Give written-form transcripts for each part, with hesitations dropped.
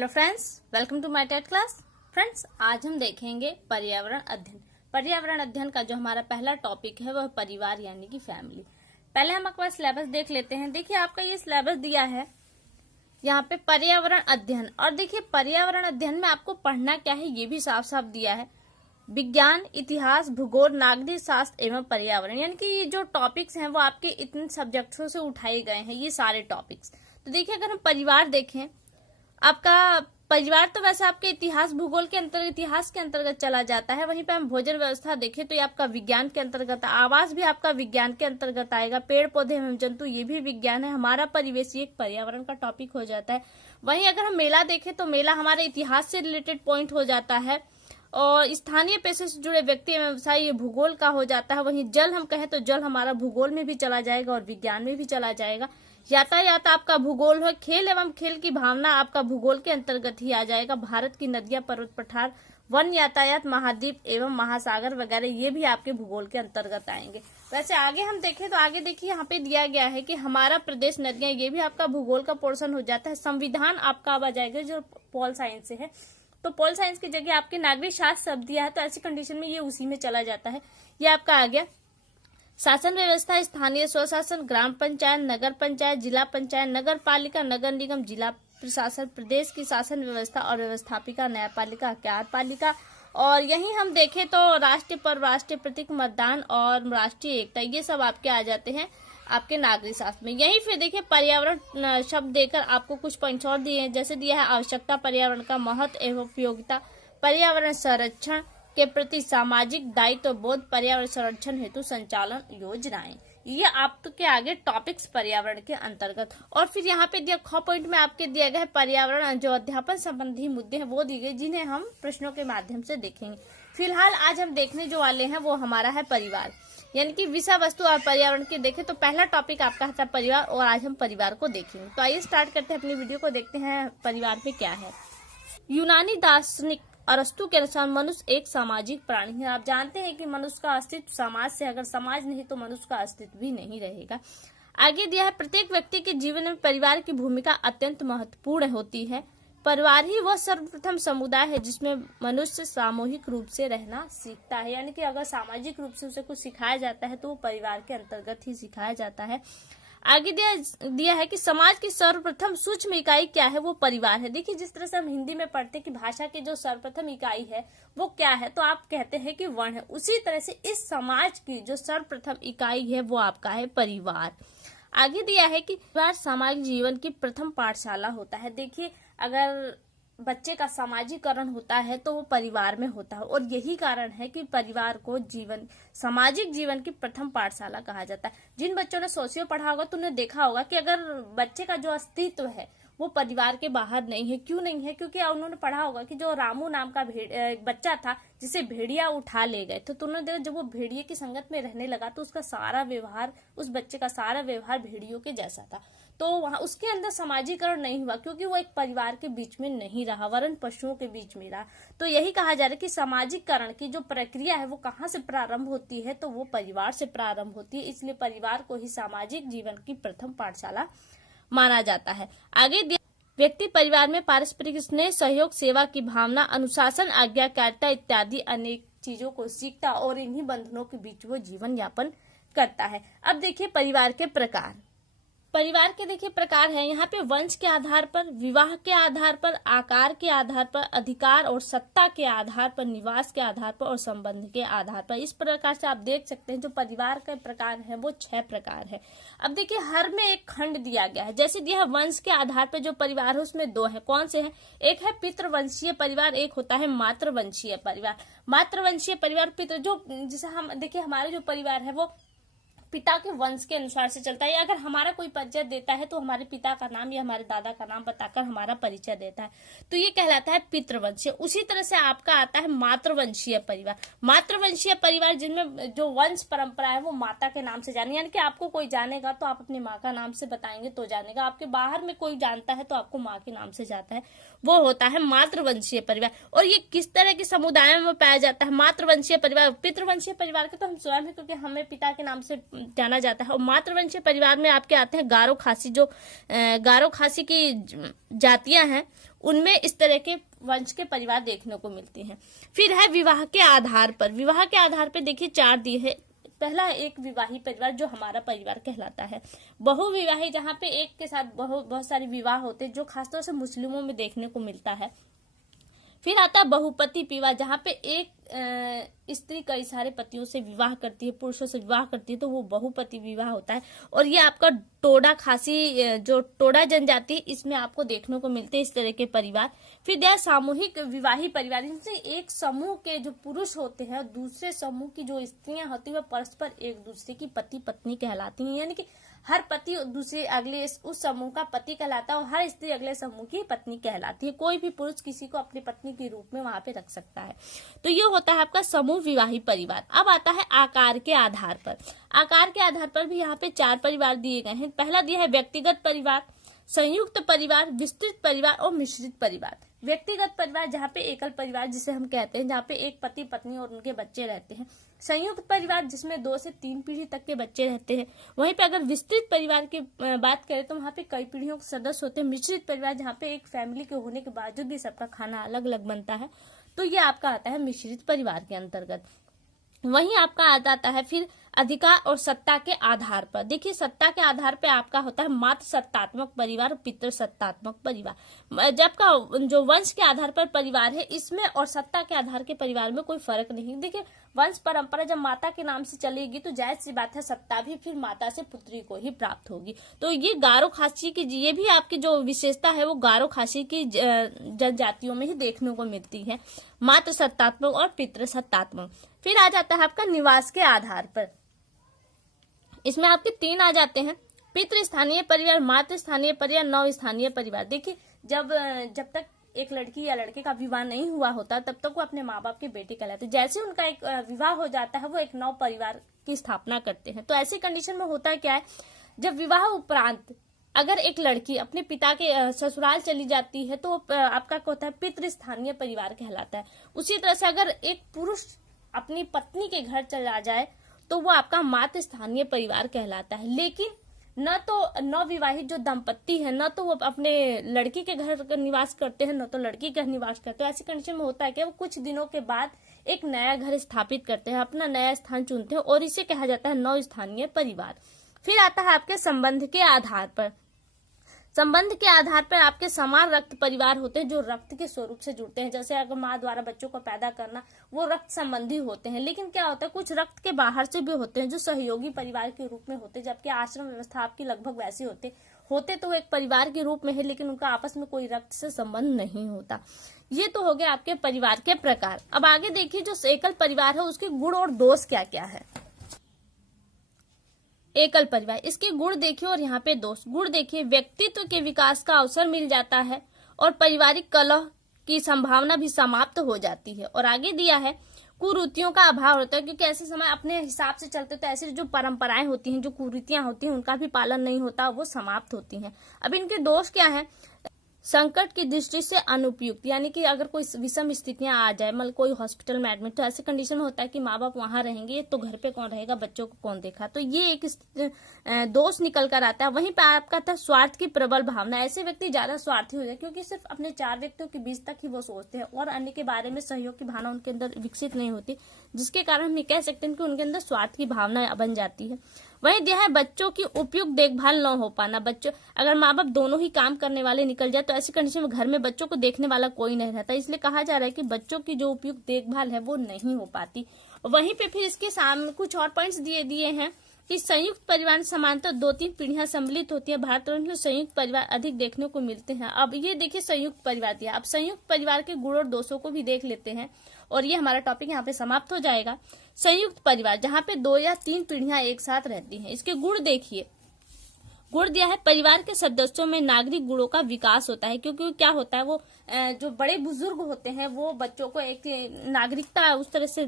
Hello friends, welcome to my TET class. Friends, आज हम देखेंगे पर्यावरण अध्ययन। पर्यावरण अध्ययन का जो हमारा पहला टॉपिक है वह परिवार यानी कि फैमिली। पहले हम आपका सिलेबस देख लेते हैं। देखिए, आपका ये सिलेबस दिया है यहाँ पे पर्यावरण अध्ययन, और देखिए पर्यावरण अध्ययन में आपको पढ़ना क्या है ये भी साफ साफ दिया है। विज्ञान, इतिहास, भूगोल, नागरिक शास्त्र एवं पर्यावरण, यानी कि ये जो टॉपिक्स हैं वो आपके इतने सब्जेक्ट्सों से उठाए गए हैं, ये सारे टॉपिक्स। तो देखिए, अगर हम परिवार देखें, आपका परिवार तो वैसे आपके इतिहास भूगोल के अंतर्गत, इतिहास के अंतर्गत चला जाता है। वहीं पे हम भोजन व्यवस्था देखें तो ये आपका विज्ञान के अंतर्गत, आवास भी आपका विज्ञान के अंतर्गत आएगा, पेड़ पौधे एवं जंतु ये भी विज्ञान है, हमारा परिवेश ये एक पर्यावरण का टॉपिक हो जाता है। वहीं अगर हम मेला देखें तो मेला हमारे इतिहास से रिलेटेड पॉइंट हो जाता है, और स्थानीय पेशे से जुड़े व्यक्ति एवं व्यवसाय ये भूगोल का हो जाता है। वहीं जल हम कहें तो जल हमारा भूगोल में भी चला जाएगा और विज्ञान में भी चला जाएगा। यातायात आपका भूगोल है। खेल एवं खेल की भावना आपका भूगोल के अंतर्गत ही आ जाएगा। भारत की नदियां, पर्वत, पठार, वन, यातायात, महाद्वीप एवं महासागर वगैरह ये भी आपके भूगोल के अंतर्गत आएंगे। वैसे आगे हम देखें तो आगे देखिए यहाँ पे दिया गया है कि हमारा प्रदेश नदियां, ये भी आपका भूगोल का पोर्शन हो जाता है। संविधान आपका अब आ जाएगा जो पॉल साइंस से है, तो पॉल साइंस की जगह आपके नागरिक शास्त्र शब्द दिया है, तो ऐसी कंडीशन में ये उसी में चला जाता है। ये आपका आ गया। शासन व्यवस्था, स्थानीय स्वशासन, ग्राम पंचायत, नगर पंचायत, जिला पंचायत, नगर पालिका, नगर निगम, जिला प्रशासन, प्रदेश की शासन व्यवस्था और व्यवस्थापिका, न्यायपालिका, कार्यपालिका। और यहीं हम देखें तो राष्ट्रीय पर्व, राष्ट्रीय प्रतीक, मतदान और राष्ट्रीय एकता, ये सब आपके आ जाते हैं आपके नागरिक शास्त्र में। यहीं फिर देखिए पर्यावरण शब्द देकर आपको कुछ पॉइंट्स और दिए हैं, जैसे दिया है आवश्यकता, पर्यावरण का महत्व एवं उपयोगिता, पर्यावरण संरक्षण के प्रति सामाजिक दायित्व बोध, पर्यावरण संरक्षण हेतु संचालन योजनाएं। ये आपके आगे टॉपिक्स पर्यावरण के अंतर्गत। और फिर यहाँ पे दिया ख पॉइंट में आपके दिया गया है पर्यावरण जो अध्यापन संबंधी मुद्दे हैं वो दिए गए, जिन्हें हम प्रश्नों के माध्यम से देखेंगे। फिलहाल आज हम देखने जो वाले हैं वो हमारा है परिवार, यानी कि विषय वस्तु और पर्यावरण के देखें तो पहला टॉपिक आपका था परिवार, और आज हम परिवार को देखेंगे। तो आइए स्टार्ट करते हैं अपनी वीडियो को, देखते हैं परिवार में क्या है। यूनानी दार्शनिक अरस्तु के अनुसार मनुष्य एक सामाजिक प्राणी है। आप जानते हैं कि मनुष्य का अस्तित्व समाज से, अगर समाज नहीं तो मनुष्य का अस्तित्व भी नहीं रहेगा। आगे दिया है प्रत्येक व्यक्ति के जीवन में परिवार की भूमिका अत्यंत महत्वपूर्ण होती है। परिवार ही वह सर्वप्रथम समुदाय है जिसमें मनुष्य सामूहिक रूप से रहना सीखता है, यानी कि अगर सामाजिक रूप से उसे कुछ सिखाया जाता है तो वो परिवार के अंतर्गत ही सिखाया जाता है। आगे दिया है कि समाज की सर्वप्रथम सूक्ष्म इकाई क्या है, वो परिवार है। देखिए, जिस तरह से हम हिंदी में पढ़ते हैं कि भाषा की जो सर्वप्रथम इकाई है वो क्या है, तो आप कहते हैं कि वर्ण है। उसी तरह से इस समाज की जो सर्वप्रथम इकाई है वो आपका है परिवार। आगे दिया है कि परिवार सामाजिक जीवन की प्रथम पाठशाला होता है। देखिए, अगर बच्चे का सामाजिकरण होता है तो वो परिवार में होता है, और यही कारण है कि परिवार को सामाजिक जीवन की प्रथम पाठशाला कहा जाता है। जिन बच्चों ने सोशियो पढ़ा होगा तो उन्हें देखा होगा कि अगर बच्चे का जो अस्तित्व है वो परिवार के बाहर नहीं है। क्यों नहीं है? क्योंकि उन्होंने पढ़ा होगा कि जो रामू नाम का बच्चा था जिसे भेड़िया उठा ले गए, तो उन्होंने देखा जब वो भेड़िए की संगत में रहने लगा तो उसका सारा व्यवहार, उस बच्चे का सारा व्यवहार भेड़ियों के जैसा था। तो वहां उसके अंदर सामाजिकरण नहीं हुआ, क्योंकि वो एक परिवार के बीच में नहीं रहा, वरन पशुओं के बीच में रहा। तो यही कहा जा रहा है कि सामाजिकरण की जो प्रक्रिया है वो कहाँ से प्रारंभ होती है, तो वो परिवार से प्रारंभ होती है। इसलिए परिवार को ही सामाजिक जीवन की प्रथम पाठशाला माना जाता है। आगे व्यक्ति परिवार में पारस्परिक स्नेह, सहयोग, सेवा की भावना, अनुशासन, आज्ञाकारिता इत्यादि अनेक चीजों को सीखता और इन्हीं बंधनों के बीच वो जीवन यापन करता है। अब देखिए परिवार के प्रकार। परिवार के देखिए प्रकार है यहाँ पे वंश के आधार पर, विवाह के आधार पर, आकार के आधार पर, अधिकार और सत्ता के आधार पर, निवास के आधार पर और संबंध के आधार पर। इस प्रकार से आप देख सकते हैं जो परिवार के प्रकार है वो 6 प्रकार है। अब देखिए हर में एक खंड दिया गया है। जैसे दिया है वंश के आधार पर जो परिवार है उसमें 2 है। कौन से हैं? एक है पितृवंशीय परिवार, एक होता है मातृवंशीय परिवार। मातृवंशीय परिवार पितृ, जो जिसे हम देखिए हमारे जो परिवार है वो पिता के वंश के अनुसार से चलता है। अगर हमारा कोई परिचय देता है तो हमारे पिता का नाम या हमारे दादा का नाम बताकर हमारा परिचय देता है, तो ये कहलाता है पितृवंशीय। उसी तरह से आपका आता है मातृवंशीय परिवार। मातृवंशीय परिवार जिनमें जो वंश परंपरा है वो माता के नाम से जाने, यानी कि आपको कोई जानेगा तो आप अपनी माँ का नाम से बताएंगे तो जानेगा, आपके बाहर में कोई जानता है तो आपको माँ के नाम से जाता है, वो होता है मातृवंशीय परिवार। और ये किस तरह के समुदायों में पाया जाता है मातृवंशीय परिवार? पितृवंशीय परिवार के तो हम स्वयं है, क्योंकि हमें पिता के नाम से जाना जाता है। और मातृवंशीय परिवार में आपके आते हैं गारो खासी। जो गारो खासी की जातियां हैं उनमें इस तरह के वंश के परिवार देखने को मिलते हैं। फिर है विवाह के आधार पर। विवाह के आधार पर देखिए 4 दिए है। पहला एक विवाही परिवार जो हमारा परिवार कहलाता है। बहुविवाही जहाँ पे एक के साथ बहुत सारे विवाह होते हैं, जो खासतौर से मुस्लिमों में देखने को मिलता है। फिर आता है बहुपति विवाह, जहाँ पे एक स्त्री कई सारे पतियों से विवाह करती है, पुरुषों से विवाह करती है, तो वो बहुपति विवाह होता है। और ये आपका टोडा खासी जो टोडा जनजाति, इसमें आपको देखने को मिलते हैं इस तरह के परिवार। फिर दिया सामूहिक विवाही परिवार, जिनसे एक समूह के जो पुरुष होते हैं दूसरे समूह की जो स्त्रियां होती है वह परस्पर एक दूसरे की पति पत्नी कहलाती हैं, यानी कि हर पति दूसरे अगले उस समूह का पति कहलाता है और हर स्त्री अगले समूह की पत्नी कहलाती है। कोई भी पुरुष किसी को अपनी पत्नी के रूप में वहां पे रख सकता है। तो ये होता है आपका समूह विवाही परिवार। अब आता है आकार के आधार पर। आकार के आधार पर भी यहाँ पे 4 परिवार दिए गए हैं। पहला दिया है व्यक्तिगत परिवार, संयुक्त परिवार, विस्तृत परिवार और मिश्रित परिवार। व्यक्तिगत परिवार जहाँ पे एकल परिवार जिसे हम कहते हैं, जहाँ पे एक पति पत्नी और उनके बच्चे रहते हैं। संयुक्त परिवार जिसमें 2 से 3 पीढ़ी तक के बच्चे रहते हैं। वहीं पे अगर विस्तृत परिवार की बात करें तो वहाँ पे कई पीढ़ियों के सदस्य होते हैं। मिश्रित परिवार जहाँ पे एक फैमिली के होने के बावजूद भी सबका खाना अलग अलग बनता है, तो ये आपका आता है मिश्रित परिवार के अंतर्गत। वहीं आपका आ जाता है फिर अधिकार और सत्ता के आधार पर। देखिए सत्ता के आधार पर आपका होता है मातृ सत्तात्मक परिवार और पितृ सत्तात्मक परिवार। जब का जो वंश के आधार पर परिवार है, इसमें और सत्ता के आधार के परिवार में कोई फर्क नहीं। देखिए वंश परंपरा जब माता के नाम से चलेगी तो जायज सी बात है सत्ता भी फिर माता से पुत्री को ही प्राप्त होगी। तो ये गारो खासी की ये भी आपकी जो विशेषता है वो गारो खासी की जनजातियों में ही देखने को मिलती है, मातृ सत्तात्मक और पितृ सत्तात्मक। फिर आ जाता है आपका निवास के आधार पर। इसमें आपके 3 आ जाते हैं, पितृ स्थानीय परिवार, मातृ स्थानीय परिवार, नव स्थानीय परिवार। देखिए जब तक एक लड़की या लड़के का विवाह नहीं हुआ होता तब तक वो अपने माँ बाप के बेटे कहलाते। जैसे उनका एक विवाह हो जाता है वो एक नव परिवार की स्थापना करते हैं। तो ऐसी कंडीशन में होता है क्या है, जब विवाह उपरांत अगर एक लड़की अपने पिता के ससुराल चली जाती है तो आपका क्या होता है, पितृ स्थानीय परिवार कहलाता है। उसी तरह से अगर एक पुरुष अपनी पत्नी के घर चला जाए तो वो आपका मातृ स्थानीय परिवार कहलाता है। लेकिन न तो नवविवाहित जो दंपत्ति है न तो वो अपने लड़की के घर निवास करते हैं न तो लड़की का निवास करते हैं। ऐसी कंडीशन में होता है कि वो कुछ दिनों के बाद एक नया घर स्थापित करते हैं, अपना नया स्थान चुनते हैं और इसे कहा जाता है नव स्थानीय परिवार। फिर आता है आपके संबंध के आधार पर। संबंध के आधार पर आपके समान रक्त परिवार होते हैं जो रक्त के स्वरूप से जुड़ते हैं। जैसे अगर माँ द्वारा बच्चों को पैदा करना, वो रक्त संबंधी होते हैं। लेकिन क्या होता है, कुछ रक्त के बाहर से भी होते हैं जो सहयोगी परिवार के रूप में होते हैं। जबकि आश्रम व्यवस्था आपकी लगभग वैसी होते तो एक परिवार के रूप में है, लेकिन उनका आपस में कोई रक्त से संबंध नहीं होता। ये तो हो गया आपके परिवार के प्रकार। अब आगे देखिए जो एकल परिवार है उसके गुण और दोष क्या क्या है। एकल परिवार, इसके गुण देखिए और यहाँ पे दोष। गुण देखिए, व्यक्तित्व के विकास का अवसर मिल जाता है और पारिवारिक कलह की संभावना भी समाप्त हो जाती है। और आगे दिया है कुरीतियों का अभाव होता है, क्योंकि ऐसे समय अपने हिसाब से चलते तो ऐसी जो परंपराएं होती हैं, जो कुरीतियां होती हैं, उनका भी पालन नहीं होता, वो समाप्त होती हैं। अब इनके दोष क्या है, संकट की दृष्टि से अनुपयुक्त, यानी कि अगर कोई विषम स्थितियां आ जाए, मतलब कोई हॉस्पिटल में एडमिट, तो ऐसे कंडीशन में होता है कि माँ बाप वहां रहेंगे तो घर पे कौन रहेगा, बच्चों को कौन देखा, तो ये एक दोष निकल कर आता है। वहीं पे आपका था स्वार्थ की प्रबल भावना। ऐसे व्यक्ति ज्यादा स्वार्थी हो जाए क्योंकि सिर्फ अपने 4 व्यक्तियों के बीच तक ही वो सोचते हैं और अन्य के बारे में सहयोग की भावना उनके अंदर विकसित नहीं होती, जिसके कारण हम ये कह सकते हैं कि उनके अंदर स्वार्थ की भावना बन जाती है। वहीं दिया है बच्चों की उपयुक्त देखभाल न हो पाना। बच्चों, अगर माँ बाप दोनों ही काम करने वाले निकल जाए तो ऐसी कंडीशन में घर में बच्चों को देखने वाला कोई नहीं रहता, इसलिए कहा जा रहा है कि बच्चों की जो उपयुक्त देखभाल है वो नहीं हो पाती। वहीं पे फिर इसके सामने कुछ और पॉइंट्स दिए हैं कि संयुक्त परिवार समानतः 2-3 पीढ़ियां सम्मिलित होती है। भारत में संयुक्त परिवार अधिक देखने को मिलते हैं। अब ये देखिए संयुक्त परिवार दिया। अब संयुक्त परिवार के गुण और दोषों को भी देख लेते हैं और ये हमारा टॉपिक यहाँ पे समाप्त हो जाएगा। संयुक्त परिवार जहाँ पे 2 या 3 पीढ़ियां एक साथ रहती हैं। इसके गुण देखिए। गुण दिया है परिवार के सदस्यों में नागरिक गुणों का विकास होता है, क्योंकि क्या होता है, वो जो बड़े बुजुर्ग होते हैं वो बच्चों को एक नागरिकता उस तरह से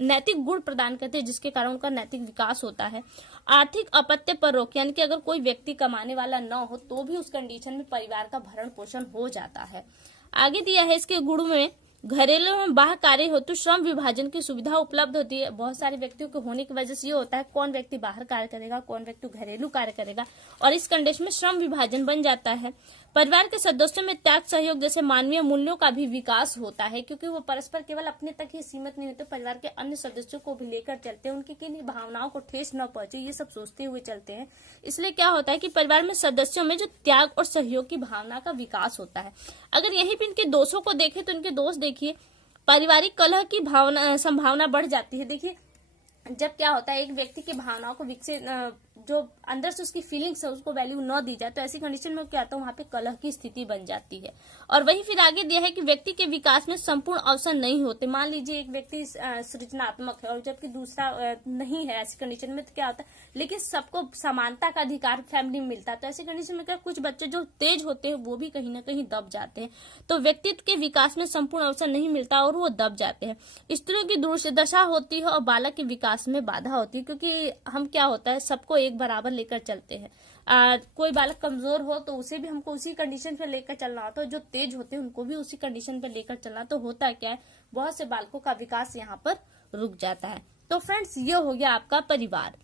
नैतिक गुण प्रदान करते हैं जिसके कारण उनका नैतिक विकास होता है। आर्थिक अपत्य पर रोक, यानी कि अगर कोई व्यक्ति कमाने वाला न हो तो भी उस कंडीशन में परिवार का भरण पोषण हो जाता है। आगे दिया है इसके गुण में घरेलू एवं बाह्य कार्य हेतु श्रम विभाजन की सुविधा उपलब्ध होती है। बहुत सारे व्यक्तियों के होने की वजह से ये होता है कौन व्यक्ति बाहर कार्य करेगा, कौन व्यक्ति घरेलू कार्य करेगा, और इस कंडीशन में श्रम विभाजन बन जाता है। परिवार के सदस्यों में त्याग, सहयोग जैसे मानवीय मूल्यों का भी विकास होता है, क्योंकि वो परस्पर केवल अपने तक ही सीमित नहीं होते, परिवार के अन्य सदस्यों को भी लेकर चलते हैं, उनकी किन्हीं भावनाओं को ठेस न पहुंचे ये सब सोचते हुए चलते हैं। इसलिए क्या होता है कि परिवार में सदस्यों में जो त्याग और सहयोग की भावना का विकास होता है। अगर यहीं पे इनके दोषों को देखें तो इनके दोष देखिए, पारिवारिक कलह की संभावना बढ़ जाती है। देखिए जब क्या होता है एक व्यक्ति की भावनाओं को विकसित जो अंदर से उसकी फीलिंग्स है उसको वैल्यू न दी जाए तो ऐसी कंडीशन में क्या होता है वहां पे कलह की स्थिति बन जाती है। और वही फिर आगे दिया है कि व्यक्ति के विकास में संपूर्ण अवसर नहीं होते। मान लीजिए एक व्यक्ति सृजनात्मक है और जबकि दूसरा नहीं है, ऐसी कंडीशन में तो क्या होता है, लेकिन सबको समानता का अधिकार फैमिली में मिलता है, तो ऐसी कंडीशन में क्या कुछ बच्चे जो तेज होते हैं वो भी कहीं ना कहीं दब जाते हैं, तो व्यक्तित्व के विकास में संपूर्ण अवसर नहीं मिलता और वो दब जाते हैं। स्त्रियों की दुर्दशा होती है और बालक के विकास में बाधा होती है, क्योंकि हम क्या होता है सबको एक बराबर लेकर चलते हैं। कोई बालक कमजोर हो तो उसे भी हमको उसी कंडीशन पे लेकर चलना होता है, जो तेज होते हैं उनको भी उसी कंडीशन पे लेकर चलना। तो होता क्या है बहुत से बालकों का विकास यहाँ पर रुक जाता है। तो फ्रेंड्स ये हो गया आपका परिवार।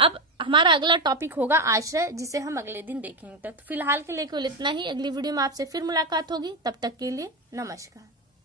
अब हमारा अगला टॉपिक होगा आश्रय, जिसे हम अगले दिन देखेंगे। तो फिलहाल के लिए केवल इतना ही, अगली वीडियो में आपसे फिर मुलाकात होगी, तब तक के लिए नमस्कार।